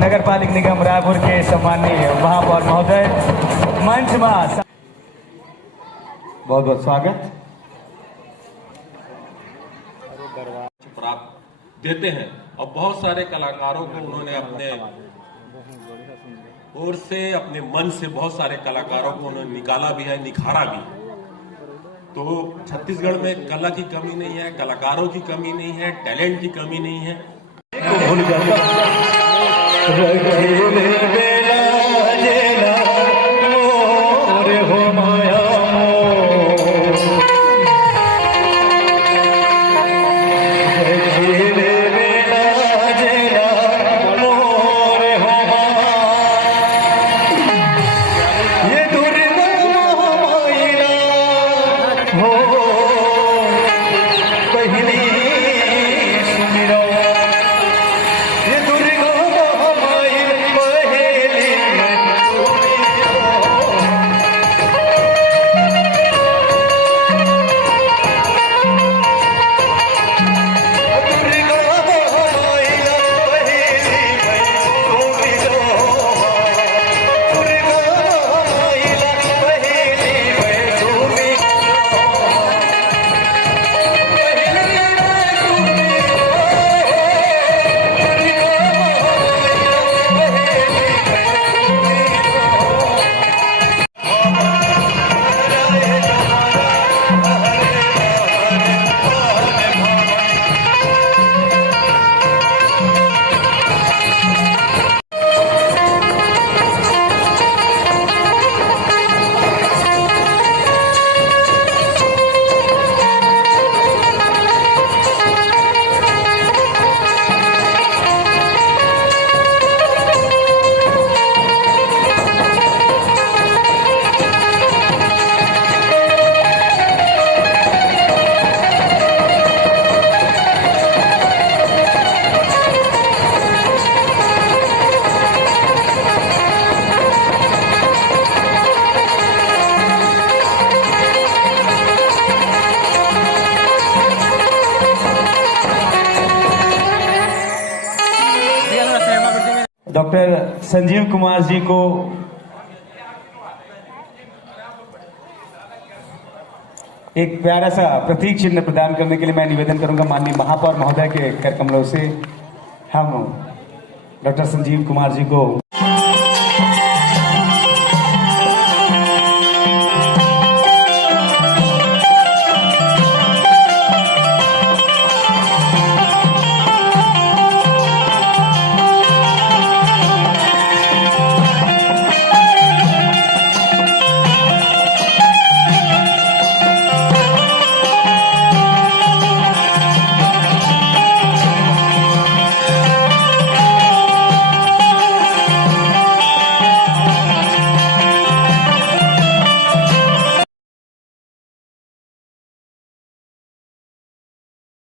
नगर पालिक निगम रायपुर के सम्माननीय महापौर महोदय मंच में बहुत बहुत स्वागत प्राप्त देते हैं। और बहुत सारे कलाकारों को उन्होंने अपने ओर से, अपने मन से बहुत सारे कलाकारों को उन्होंने निकाला भी है, निखारा भी। तो छत्तीसगढ़ में कला की कमी नहीं है, कलाकारों की कमी नहीं है, टैलेंट की कमी नहीं है। डॉक्टर संजीव कुमार जी को एक प्यारा सा प्रतीक चिन्ह प्रदान करने के लिए मैं निवेदन करूंगा माननीय महापौर महोदय के कर कमलों से हम डॉक्टर संजीव कुमार जी को